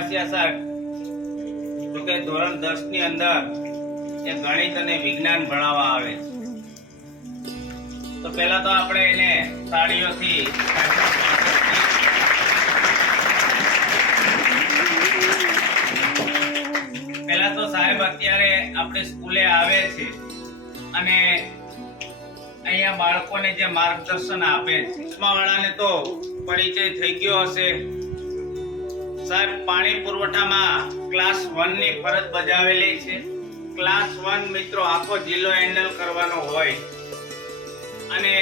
વગાસિયા સાહેબ તો કે ધોરણ 10 ની અંદર એ ગણિત અને વિજ્ઞાન ભણાવવા આવે છે. તો પહેલા તો આપણે એને તાળીઓથી પહેલા તો સાહેબ અત્યારે આપણે સ્કૂલે આવે છે અને અહીંયા બાળકોને જે માર્ગદર્શન આપે છે, ચશ્માવાળાને તો પરિચય થઈ ગયો હશે. સાહેબ પાણી પુરવઠામાં ક્લાસ 1 ની ફરજ બજાવેલી છે. ક્લાસ 1 મિત્રો આખો જિલ્લો હેન્ડલ કરવાનો હોય અને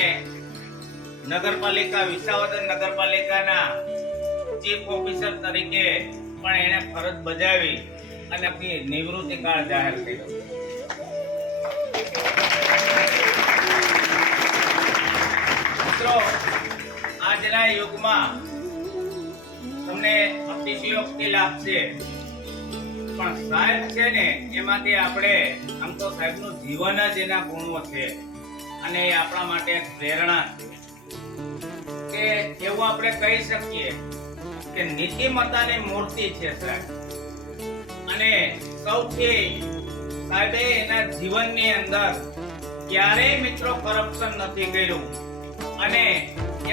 નગરપાલિકા વિસાવદર નગરપાલિકાના ચીફ ઓફિસર તરીકે પણ એને ફરજ બજાવી અને આપણી નિવૃત્તિ કાળ જાહેર કર્યો. મિત્રો આજના યુગમાં તમને અતિશયોક્તિ લાગશે પણ સાહેબ છે ને એમાંથી આપણે આમ તો સાહેબનું જીવન જ એના ગુણો છે અને એ આપણા માટે એક પ્રેરણા છે કે એવું આપણે કહી શકીએ કે નીતિમત્તાની મૂર્તિ છે સાહેબ. અને સૌથી સાહેબે એના જીવનની અંદર ક્યારેય મિત્રો કરપ્શન નથી કર્યું અને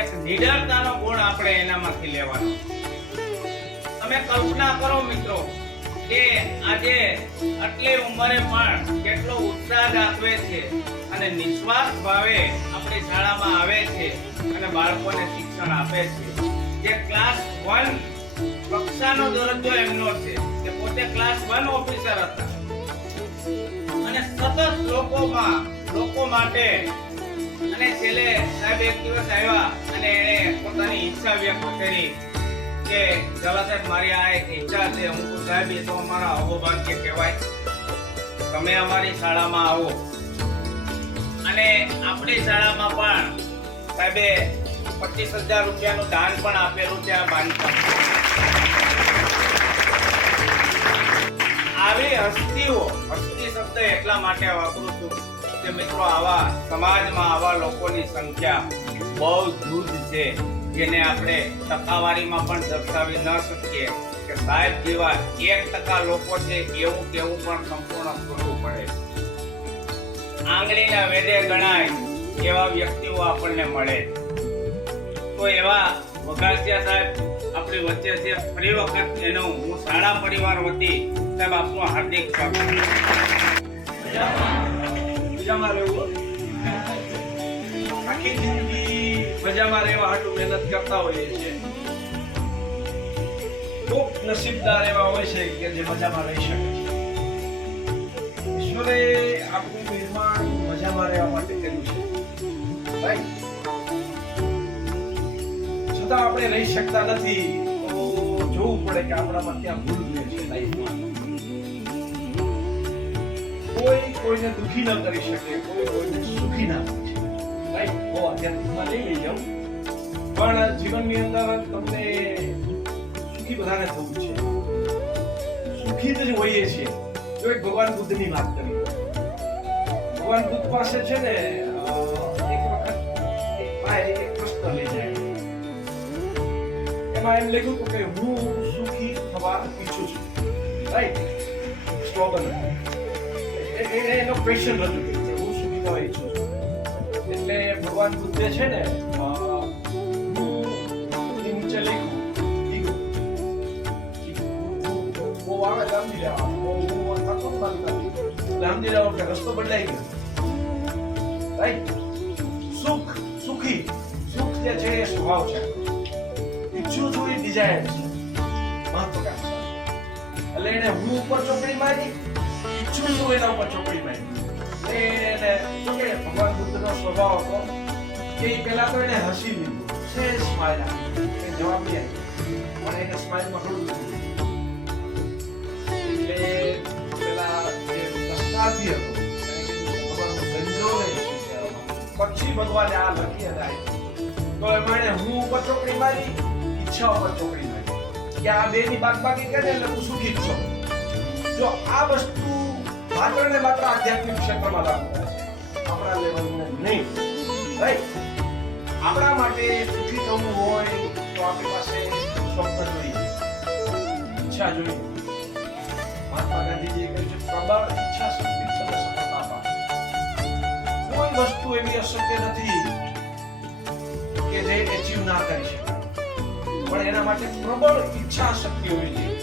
એક નિડરતાનો ગુણ આપણે એનામાંથી લેવાનો. તમે કલ્પના કરો મિત્રો કે આજે આટલી ઉંમરે પણ કેટલો ઉત્સાહ દાખવે છે અને નિસ્વાર્થ ભાવે આપણી શાળામાં આવે છે અને બાળકોને શિક્ષણ આપે છે. જે ક્લાસ 1 કક્ષાનો દરજ્જો એમનો છે, કે પોતે ક્લાસ 1 ઓફિસર હતા અને સતત લોકો માટે અને છેલ્લે સાહેબ એક દિવસ આવ્યા અને એને પોતાની ઈચ્છા વ્યક્ત કરી કે જલા સાહેબ મારી આ એક ઈચ્છા છે. હું તો સાહેબ એ તો અમારા અહોભાગ્ય કહેવાય, તમે અમારી શાળામાં આવો. અને આપણી શાળામાં પણ સાહેબે 25,000 રૂપિયાનું દાન પણ આપેલું છે આ બાંધકામ. આવી હસ્તી શબ્દ એટલા માટે વાપરું છું કે મિત્રો આવા સમાજમાં આવા લોકોની સંખ્યા બહુ જૂજ છે જેને આપણે ટકાવારીમાં પણ દર્શાવી ન શકીએ કે સાહેબ જેવા 1% લોકો છે એવું કેવું પણ સંપૂર્ણ ખોટું પડે. આંગળીના વેદે ગણાય એવા વ્યક્તિઓ આપણને મળે. તો એવા વગાસિયા સાહેબ આપણી વચ્ચે છે. ફરી વખત એનો હું શાળા પરિવાર વતી સાહેબ આપનું હાર્દિક સ્વાગત. મજામાં રહેવું, આખી જિંદગી મજામાં રહેવા હાટુ મહેનત કરતા હોઈએ છીએ. ખૂબ નસીબદાર એવા હોય છે કે જે મજામાં રહી શકે છે. ઈશ્વરે આપણું નિર્માણ મજામાં રહેવા માટે કર્યું છે, રાઈટ? છતાં આપણે રહી શકતા નથી તો જોવું પડે કે આપણામાં ક્યાં ભૂલ રહે છે લાઈફમાં. કોઈ કોઈને દુખી ન કરી શકે, કોઈ કોઈને સુખી ના કરી શકે, રાઈટ? બહુ આધ્યાત્મિકમાં લઈ જાઉં પણ જીવનની અંદર તમને સુખી બધાને થવું છે. સુખી જ હોઈએ છીએ. જો એક ભગવાન બુદ્ધની વાત કરી, ભગવાન બુદ્ધ પાસે છે ને એક વખત એક ભાઈ એક પ્રશ્ન લઈ જાય. એમાં એમ લખ્યું હતું કે હું સુખી થવા ઈચ્છું છું, રાઈટ? સ્લોગન એનો ક્વેશ્ચન રજૂ કર્યો, હું સુખી થવા ઈચ્છું છું. એટલે ભગવાન બુદ્ધે છે ને નીચે લખ્યું ઈગો. બહુ આવે સમજી લેવા, બહુ થતો સમજી લેવા કે રસ્તો બદલાઈ ગયો, રાઈટ? સુખી સુખ જે છે એ સ્વભાવ છે. ઈચ્છું છું એ ડિઝાયર છે, મહત્વાકાંક્ષા. એટલે એને હું ઉપર ચોકડી મારી, ઈચ્છું છું એના ઉપર ચોકડી મારી. એને કે ભગવાન બુદ્ધનો સ્વભાવ હતો કે પહેલા તો એને હસી લીધું, છે સ્માઈલ આપી, જવાબ નહીં આપ્યો પણ એને સ્માઈલમાં થોડું એટલે પેલા જે દસ્તાથી હતો ભગવાનનો સંજોગ પછી ભગવાને આ લખી હતા. તો એમાં એને હું ઉપર ચોકડી મારી, ઈચ્છા ઉપર ચોકડી મારી કે આ બે ની બાદબાકી કરે એટલે હું સુખી જ છું. જો આ વસ્તુ માત્ર ને માત્ર આધ્યાત્મિક ક્ષેત્રમાં લાગુ થાય છે, આપણા લેવલને નહીં, રાઈટ? આપણા માટે સુખી થવું હોય તો આપણી પાસે સ્વપ્ન જોઈએ, ઈચ્છા જોઈએ. મહાત્મા ગાંધીજીએ કહ્યું છે પ્રબળ ઈચ્છા શક્તિ તમને સફળતા અપાવે. કોઈ વસ્તુ એવી અશક્ય નથી કે જે એચીવ ના કરી શકાય, પણ એના માટે પ્રબળ ઈચ્છા શક્તિ હોવી જોઈએ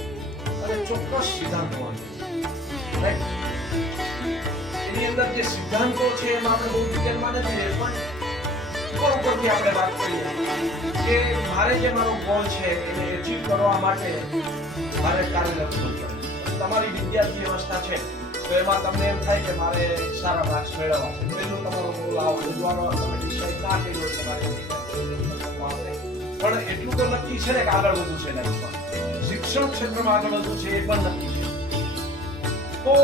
અને ચોક્કસ સિદ્ધાંતો હોવા જોઈએ. રાઈટ? એની અંદર જે સિદ્ધાંતો છે એમાં આપણે બહુ ડિટેલમાં નથી જઈએ, પણ ઉપરથી આપણે વાત કરીએ કે મારે જે મારો ગોલ છે એને એચીવ કરવા માટે મારે કાર્યરત થવું જોઈએ. તમારી વિદ્યાર્થી અવસ્થા છે તો એમાં તમને એમ થાય કે મારે સારા માર્ક્સ મેળવવા છે, પહેલું તમારો ગોલ આવો દ્વારા તમે ડિસાઈડ ના કર્યો તમારે પણ એટલું તો નક્કી છે ને કે આગળ વધવું છે લાઈફમાં, શિક્ષણ ક્ષેત્રમાં આગળ વધવું છે એ પણ નક્કી છે. તો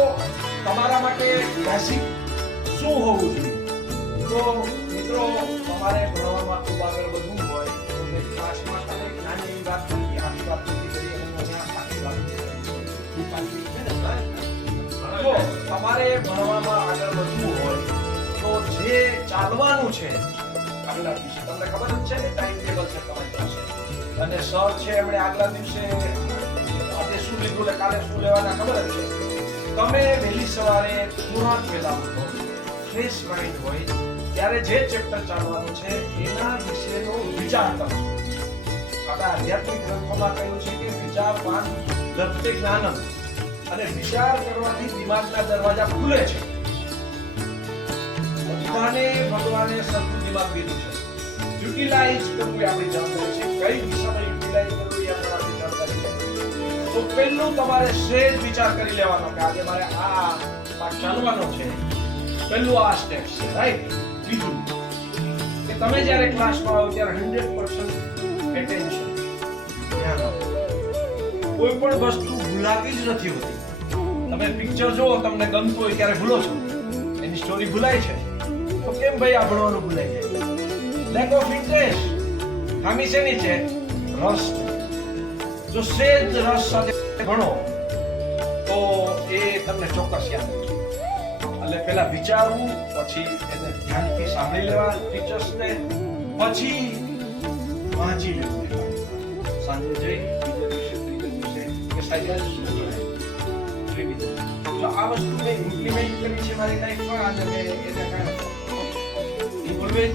તમારા માટે બેસિક શું હોવું જોઈએ? તો મિત્રો, તમારે ભણવામાં ખૂબ આગળ વધવું હોય તો મેં ક્લાસમાં તમે નાની એવી વાત કરી, આખી વાત નથી કરી અને અહીંયા આખી વાત કરી. તો તમારે ભણવામાં આગળ વધવું હોય તો જે ચાલવાનું છે આગલા દિવસે, તમને ખબર જ છે ને ટાઈમ ટેબલ છે તમારી પાસે, અને સર છે એમણે આગલા દિવસે આજે શું લીધું ને કાલે શું લેવાના ખબર જ છે. તમે વહેલી સવારે તુરંત વહેલા ઉઠો, ફ્રેશ માઇન્ડ હોય ત્યારે જે ચેપ્ટર ચાલવાનું છે એના વિશેનો વિચાર કરો. આપણા આધ્યાત્મિક ગ્રંથોમાં કહ્યું છે કે વિચારવાન લભતે જ્ઞાનમ, અને વિચાર કરવાથી દિમાગના દરવાજા ખુલે છે. બધાને ભગવાને સરખું દિમાગ દીધું છે, યુટિલાઇઝ કરવું એ આપણી જવાબદારી છે. કઈ દિશામાં યુટિલાઇઝ કરવું એ આપણી જવાબદારી છે. તો પહેલું તમારે સહેજ વિચાર કરી લેવાનો કે આજે મારે આ પાઠ ચાલવાનો છે, પહેલું આ સ્ટેપ છે. રાઈટ? બીજું કે તમે જ્યારે ક્લાસમાં આવો ત્યારે 100% એટેન્શન, ધ્યાન આપો. કોઈ પણ વસ્તુ ભૂલાતી જ નથી હોતી. તમે પિક્ચર જુઓ, તમને ગમતું હોય ત્યારે ભૂલો છો, એની સ્ટોરી ભૂલાય છે. તો કેમ ભાઈ આ ભણવાનું ભૂલાઈ જાય? Lack of interest. ખામી શેની છે? રસ. જો સહેજ રસ સાથે ભણો તો એ તમને ચોક્કસ યાદ રહેશે. એટલે પહેલા વિચારવું, પછી એને ધ્યાનથી સાંભળી લેવા ટીચર્સને, પછી વાંચી લેવું. સાંજે જઈ બીજા દિવસે ત્રીજા દિવસે કે સાહેબ શું ભણાય તો આ વસ્તુ મેં ઇમ્પ્લિમેન્ટ કરી છે મારી લાઈફમાં, અને મેં એને કાંઈ ઇન્વોલ્વેજ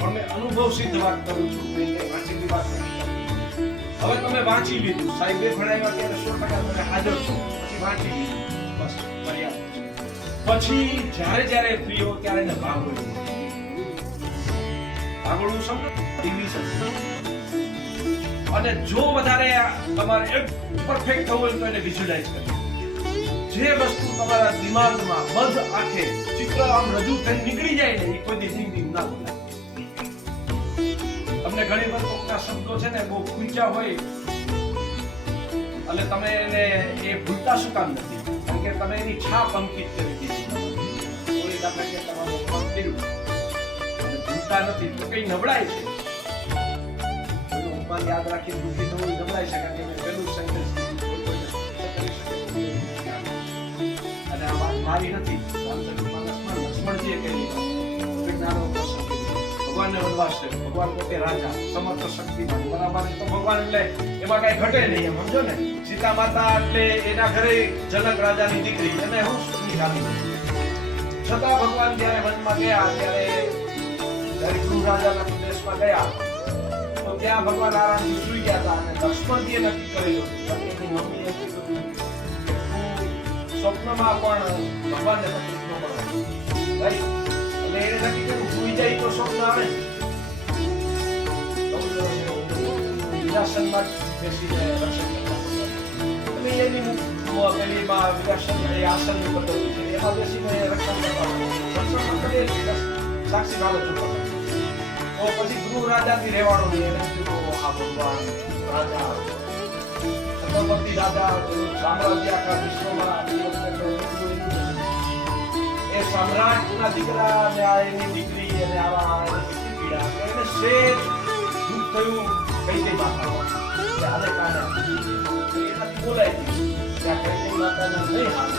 પણ મેં અનુભવ સિદ્ધ વાત કરું છું. મેં વાંચેલી વાત નથી. હવે તમે વાંચી લીધું, સાહેબે ભણાવ્યા ત્યારે 100% તમે હાજર છો, પછી વાંચી લીધું, બસ પર્યાપ્ત છે. પછી જ્યારે ફ્રી હો ત્યારે એને ભાગવડવું. ભાગવડવું સમજો, ડિવિઝન. અને જો વધારે તમારે એક પરફેક્ટ થવું હોય તો એને વિઝ્યુલાઇઝ કરવું. જે વસ્તુ તમારા દિમાગમાં મધ આંખે ચિત્ર આમ રજૂ થઈ નીકળી જાય ને એ કોઈ જિંદગી ના ભૂલાય. તમને ઘણી વાર કોકના શબ્દો છે ને બહુ ખૂંચ્યા હોય એટલે તમે એને એ ભૂલતા શું કામ નથી? કારણ કે તમે એની છાપ અંકિત કરી દીધી. કોઈ દાખલા કે તમારું કામ કર્યું અને ભૂલતા નથી તો કઈ નબળાઈ છે. ઉપમાન યાદ રાખીને દુઃખી થવું નબળાઈ છે, કારણ કે મેં પહેલું સેન્ટેન્સ અને આ વાત મારી નથી. લક્ષ્મણજીએ કહી ભગવાનને વનવાસ છે, ભગવાન પોતે રાજા, સમર્થ શક્તિમાન, બરાબર? તો ભગવાન એટલે એમાં કઈ ઘટે નહીં, એમ સમજો ને. સીતા માતા એટલે એના ઘરે જનક રાજાની દીકરી, એને હું સુખની ખાલી. છતાં ભગવાન જ્યારે વનમાં ગયા ત્યારે ગૃહ રાજાના પ્રદેશમાં ગયા તો ત્યાં ભગવાન આરામથી સૂઈ ગયા હતા, અને લક્ષ્મણજીએ નક્કી કરેલું એની મમ્મીએ કીધું સ્વપ્નમાં પણ ભગવાનને તકલીફ ન પડવાની. રાઈટ? એટલે એને નક્કી કર્યું સૂઈ જાય તો સ્વપ્ન આવે. વિરાસનમાં બેસીને રક્ષણ કરતા એટલે એની પેલીમાં વિરાસન એ આસનની પદ્ધતિ છે, એમાં બેસીને રક્ષણ કરતા રક્ષણ કરીએ સાક્ષી ભાવે ચૂકવા. તો પછી ગૃહ રાજાથી રહેવાનું નહીં. એને કીધું આ ભગવાન રાજા છત્રપતિ રાજા સામ્રાજ્ય આખા વિશ્વમાં એ સમ્રાટના દીકરા અને આ એની દીકરી અને આવા કેટલી પીડા. એને શેષ દુઃખ થયું કઈ માતા કે આને કારણે એનાથી બોલાય ત્યાં કઈ માતાને નહીં હાલ.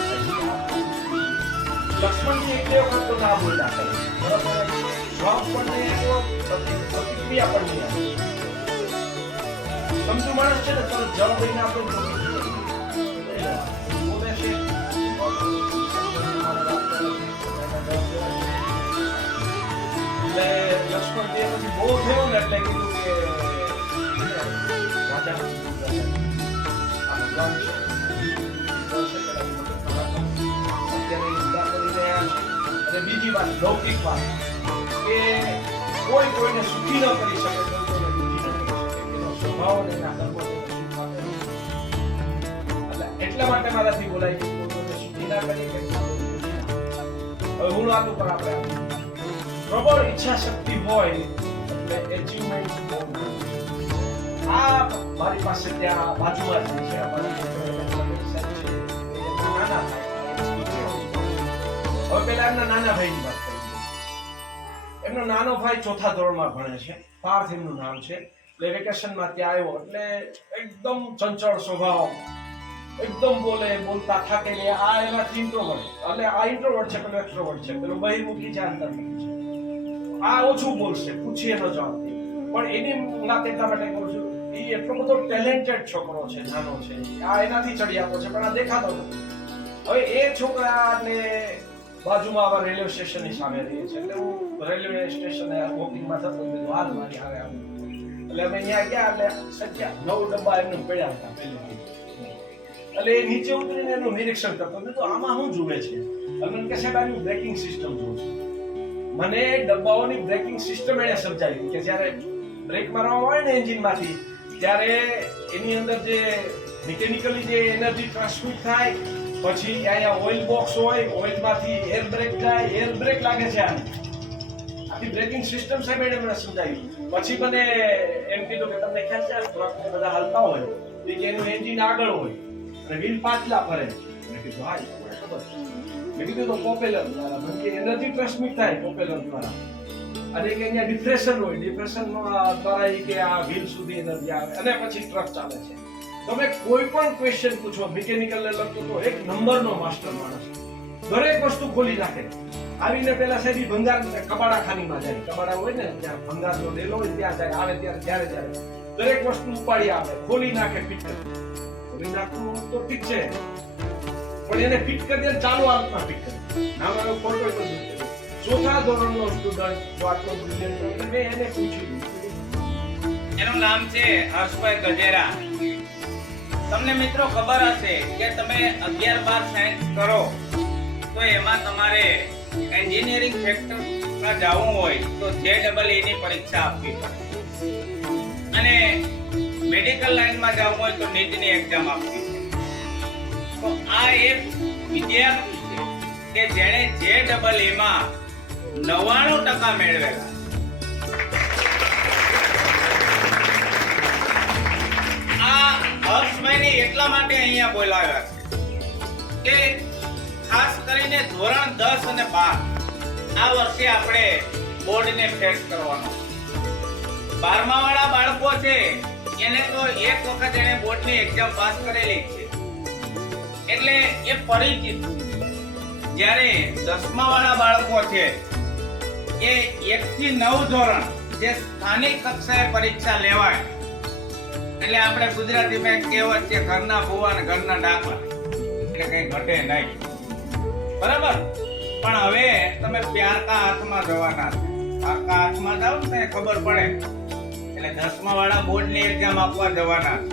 લક્ષ્મણજી એક વખત તો ના બોલ્યા કરે, બરાબર? જવાબ પણ નહીં આવ્યો, પ્રતિક્રિયા પણ નહીં આપી. સમજુ માણસ છે ને તરત જવાબ લઈને આપણે બોલે છે એટલે લક્ષ્મણ દેવ પછી બહુ થયો ને એટલે કીધું કે રાજા અને બીજી વાત લૌકિક વાત કે કોઈ કોઈને સુખી ન કરી શકે, કોઈ કોઈને દુઃખી ન કરી શકે, એનો સ્વભાવ અને એના કર્મો એટલે એટલા માટે મારાથી બોલાય કે કોઈ કોઈને સુખી ના કરી કે હવે મૂળ વાત ઉપર આપણે પ્રબળ ઈચ્છા શક્તિ હોય એટલે એચિવમેન્ટ બહુ આ મારી પાસે ત્યાં બાજુમાં જ છે નાના હવે પેલા એમના નાના ભાઈની વાત કરી. એમનો નાનો ભાઈ ચોથા ધોરણમાં ભણે છે, પાર્થ એમનું નામ છે. એટલે વેકેશનમાં ત્યાં આવ્યો એટલે એકદમ ચંચળ સ્વભાવ, એકદમ બોલતા થાકેલી. આ એનાથી ઇન્ટ્રોવર્ટ, એટલે આ ઇન્ટ્રોવર્ટ છે, પેલો એક્સ્ટ્રોવર્ટ છે, પેલો બહિર્મુખી છે, આંતરમુખી છે. આ ઓછું બોલશે, પૂછીએ ન જવાબ દે. પણ એની વાત એટલા માટે કરું છું, એ એટલો બધો ટેલેન્ટેડ છોકરો છે, નાનો છે. આ એનાથી ચડિયાતો છે પણ આ દેખાતો નથી. હવે એ છોકરાને બાજુમાં આવા રેલવે સ્ટેશનની સામે રહીએ છે એટલે હું રેલવે સ્ટેશને વોકિંગમાં થતો હતો, હાલ મારી આવે આવું. એટલે અમે ત્યાં ગયા એટલે સત્યા 9 ડબ્બા એમને પડ્યા હતા પહેલી. એટલે એ નીચે ઉતરીને એનું નિરીક્ષણ કરતો હતો. આમાં શું જુએ છે? અને કે સાહેબ આની બ્રેકિંગ સિસ્ટમ જોઉં છું. મને ડબ્બાઓની બ્રેકિંગ સિસ્ટમ એને સમજાવી કે જ્યારે બ્રેક મારવામાં આવે ને એન્જિનમાંથી ત્યારે એની અંદર જે મિકેનિકલી જે એનર્જી ટ્રાન્સમિટ થાય, પછી અહીંયા ઓઇલ બોક્સ હોય, ઓઇલમાંથી એર બ્રેક જાય, એર બ્રેક લાગે છે. આની બ્રેકિંગ સિસ્ટમ સાહેબ એને મને સમજાવી. પછી મને એમ કીધું કે તમને ખ્યાલ છે ટ્રકને બધા હાલતા હોય કે એનું એન્જિન આગળ હોય અને વ્હીલ પાછલા ફરે. મેં કીધું હા ખબર. મેં કીધું તો પ્રોપેલર દ્વારા મને એનર્જી ટ્રાન્સમિટ થાય પ્રોપેલર દ્વારા, અને કે અહીંયા ડિફ્રેશન હોય, ડિફ્રેશન દ્વારા કે આ વ્હીલ સુધી એનર્જી આવે અને પછી ટ્રક ચાલે છે. તમે કોઈ પણ ક્વેશ્ચન પૂછો મિકેનિકલને લગતો તો એક નંબરનો માસ્ટર માણસ, દરેક વસ્તુ ખોલી નાખે. આવીને પેલા સાહેબ ભંગાર કબાડા ખાનીમાં જાય, કબાડા હોય ને ત્યાં ભંગારનો ડેલો હોય ત્યાં જાય, આવે ત્યારે જ્યારે દરેક વસ્તુ ઉપાડી આવે, ખોલી નાખે, ફિટ કરે. ખોલી નાખવું તો ઠીક છે પણ એને ફિટ કરી દે ચાલુ હાલતમાં ફિટ કરે. નામ આવ્યો ફોટો પણ ચોથા ધોરણનો સ્ટુડન્ટ વાતો બ્રિલિયન્ટ. એટલે મેં એને પૂછ્યું, એનું નામ છે હર્ષભાઈ ગજેરા. તમને મિત્રો ખબર હશે કે તમે 11-12 સાયન્સ કરો તો એમાં તમારે એન્જિનિયરિંગ સેક્ટરમાં જવું હોય તો JEE ની પરીક્ષા આપવી પડે, અને મેડિકલ લાઈનમાં જવું હોય તો નીટની એક્ઝામ આપવી પડે. તો આ એક વિદ્યાર્થી છે કે જેણે JEE માં 99% મેળવેલા. હર્ષભાઈને એટલા માટે અહીંયા બોલાવ્યા છે કે ખાસ કરીને ધોરણ 10 અને 12 આ વર્ષે આપણે બોર્ડને ફેસ કરવાનો. 12મા વાળા બાળકો છે એને તો એક વખત એને બોર્ડની એક્ઝામ પાસ કરેલી છે એટલે એ પરિચિત. જ્યારે 10મા વાળા બાળકો છે એ 1 થી 9 ધોરણ જે સ્થાનિક કક્ષાએ પરીક્ષા લેવાય, એટલે આપણે ગુજરાતીમાં કહેવત છે ઘરના ભૂવા અને ઘરના ડાકલા, એટલે કઈ ઘટે નહીં. બરાબર? પણ હવે તમે પ્યારકા હાથમાં જવાના છે. પ્યારકા હાથમાં જાવ ને ખબર પડે. એટલે 10મા વાળા બોર્ડની એક્ઝામ આપવા જવાના છે.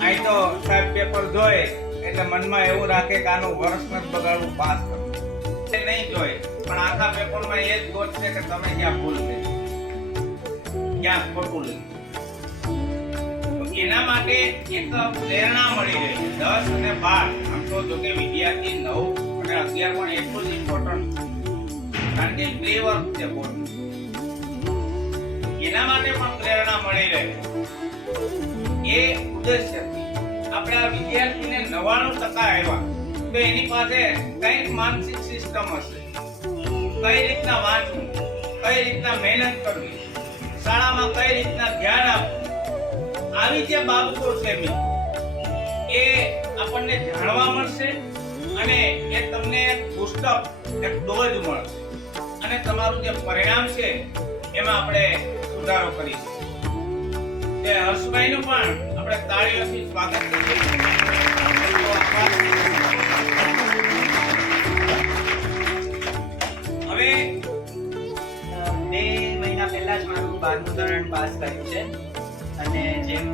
અહીં તો સાહેબ પેપર જોઈ એટલે મનમાં એવું રાખે કે આનું વર્ષ નથી બગાડવું, પાસ કરવું. નહીં જોઈ પણ આખા પેપરમાં એ જ ગોતશે કે તમે ક્યાં ભૂલ થઈ, ક્યાં ખોટું લઈ. એના માટે એક પ્રેરણા મળી રહી છે. 10 અને 12 આમ તો જો કે વિદ્યાર્થી 9 અને 11 પણ એટલું જ ઇમ્પોર્ટન્ટ, કારણ કે પ્રી વર્ક છે બોર્ડ. એના માટે પણ પ્રેરણા મળી રહે એ ઉદ્દેશ્યથી આપણે આ વિદ્યાર્થીને 99% આવ્યા તો એની પાસે કઈક માનસિક સિસ્ટમ હશે, કઈ રીતના વાંચવું, કઈ રીતના મહેનત કરવી, શાળામાં કઈ રીતના ધ્યાન આપવું, આવી જે બાબતો છે એ આપણને જાણવા મળશે અને એ તમને પુસ્તક એક ડોઝ મળશે. અને તમારું જે પરિણામ છે એમાં આપણે સુધારો કરીશું. તે હર્ષભાઈનું પણ આપણે તાળીઓથી સ્વાગત કરીએ. હવે 2 મહિના પહેલા જ મારું 12મું ધોરણ પાસ કર્યું છે અને જેમ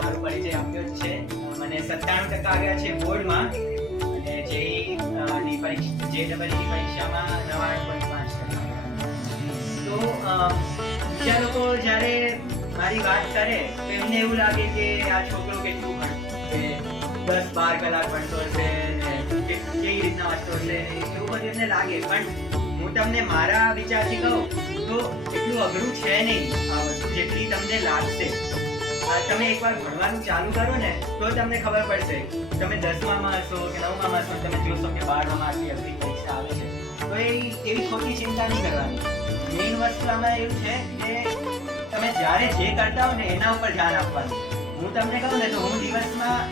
મારું પરિચય આપ્યો જ છે, મને 97% આવ્યા છે બોર્ડમાં અને JEE પરીક્ષામાં 99.5% તો બીજા લોકો જ્યારે મારી વાત કરે તો એમને એવું લાગે કે આ છોકરો કેટલું ભણશે, 10-12 કલાક ભણતો હશે ને કેવી રીતના વાંચતો હશે, એવું બધું એમને લાગે. પણ હું તમને મારા વિચારથી કહું તો એટલું અઘરું છે નહીં આ વસ્તુ જેટલી તમને લાગશે. તમે એકવાર ભણવાનું ચાલુ કરો ને તો તમને ખબર પડશે. તમે 10મામાં હશો કે 9મામાં હશો, તમે જોશો કે 12મામાં આટલી અઘરી પરીક્ષા આવે છે, તો એવી ખોટી ચિંતા નહીં કરવાની. મેઇન વસ્તુ આમાં એવું છે કે તમે જ્યારે જે કરતા હો ને એના ઉપર ધ્યાન આપવાનું. હું તમને કહું ને તો હું દિવસમાં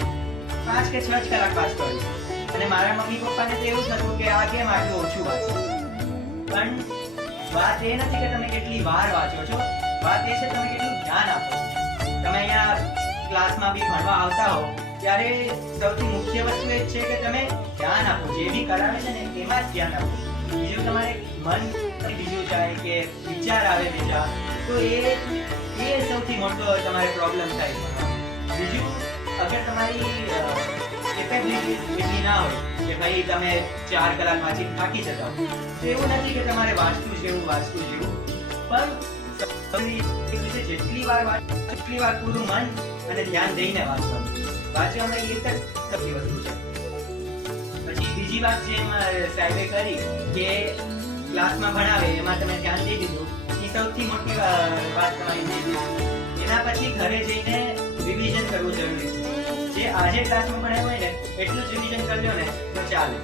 5 કે 6 કલાક વાંચતો હતો અને મારા મમ્મી પપ્પાને તો એવું થતું કે આ કેમ આટલું ઓછું વાંચે. પણ વાત એ નથી કે તમે કેટલી વાર વાંચો છો, વાત એ છે તમે કેટલું ધ્યાન આપો છો. તમે અહીંયા ક્લાસમાં બી ભણવા આવતા હો ત્યારે સૌથી મુખ્ય વસ્તુ એ છે કે તમે ધ્યાન આપો. જે બી કરાવે છે ને એમાં જ ધ્યાન આપો. બીજું તમારે મન બીજું જાય કે વિચાર આવે બીજા, તો એ સૌથી મોટો તમારે પ્રોબ્લેમ થાય. બીજું અગર તમારી કેપેબિલિટી એટલી ના હોય કે ભાઈ તમે 4 કલાક વાંચી થાકી જતા હો, તો એવું નથી કે તમારે વાંચતું જેવું પણ જેટલી વાર વાંચો એટલી વાર પૂરું મન અને ધ્યાન દઈને વાંચવાનું. વાંચવામાં એક જ સૌથી વસ્તુ છે. પછી બીજી વાત જેમ સાહેબે કરી કે ક્લાસમાં ભણાવે એમાં તમે ધ્યાન દઈ દીધું, એ સૌથી મોટી વાત તમારી થઈ ગઈ. એના પછી ઘરે જઈને રિવિઝન કરવું જરૂરી છે. જે આજે ક્લાસમાં ભણાવ્યું હોય ને એટલું જ રિવિઝન કરી લો ને તો ચાલે.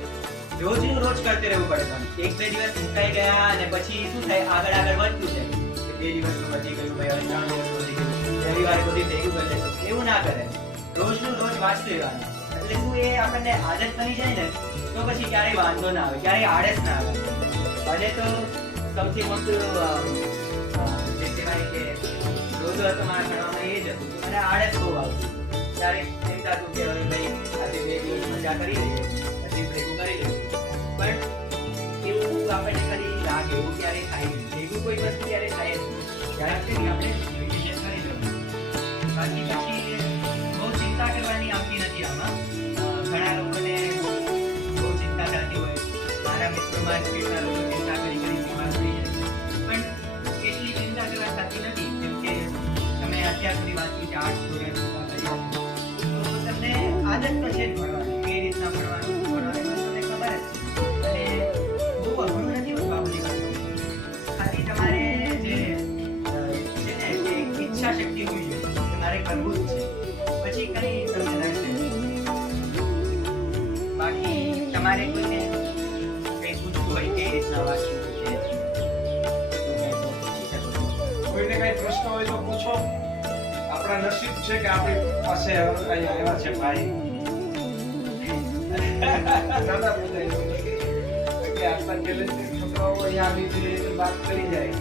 રોજનું રોજ કરते રહેવું પડે. પણ 1-2 દિવસ મુકાઈ ગયા અને પછી શું થાય, આગળ વધતું છે. 2 દિવસનું વધી ગયું, ભાઈ હવે 3 દિવસ વધી ગયું, રવિવારે બધી ભેગું કરી લેશું. એવું ના કરે. રોજનું રોજ વાંચતું રહેવાનું. એટલે શું એ આપણને આદત બની જાય ને તો પછી ક્યારેય વાંધો ના આવે, ક્યારેય આળસ ના આવે. ભલે તો સૌથી મોટું જે કહેવાય કે રોજો હતો મારા ભણવામાં એ જ હતું. મને આળસ બહુ આવતું. ક્યારેક એમ થતું કે હવે ભાઈ આજે 2 દિવસ મજા કરી લઈએ પછી ભેગું કરી લઈએ. પણ એવું આપણને ખાલી લાગે, એવું ક્યારેય થાય નહીં. ભેગું કોઈ વસ્તુ ક્યારેય થાય નહીં. જ્યારે આપણે રિવિઝન કરી લઈએ. બાકી પછી બહુ ચિંતા કરવાની આવતી નથી આમાં. ઘણા લોકોને બહુ ચિંતા થતી હોય. મારા મિત્રોમાં જ કેટલા લોકો ચિંતા કરી બીમાર થઈ જાય. પણ એટલી ચિંતા કરવા થતી નથી. જેમ કે તમે અત્યાર સુધી વાંચી 8 સ્ટુડન્ટ કરી તો તમને આદત તો છે જ ભણવાની. કઈ રીતના ભણવાનું તમને ખબર જ છે. અને બહુ અઘરું નથી હોતું આ બધી વસ્તુ. ખાલી તમારે જે છે ને કે ઈચ્છા શક્તિ હોવી જોઈએ કે મારે કરવું જ છે, પછી કઈ તમને નડશે. બાકી તમારે કોઈને કંઈ પૂછવું હોય કે રીતના વાંચવું છે, કોઈને કઈ પ્રશ્ન હોય તો પૂછો. આપણા નસીબ છે કે આપણી પાસે અહીંયા એવા છે ભાઈ. દાદા બોલે કે આટલા ટેલેન્ટેડ છોકરાઓ અહીંયા આવી વાત કરી જાય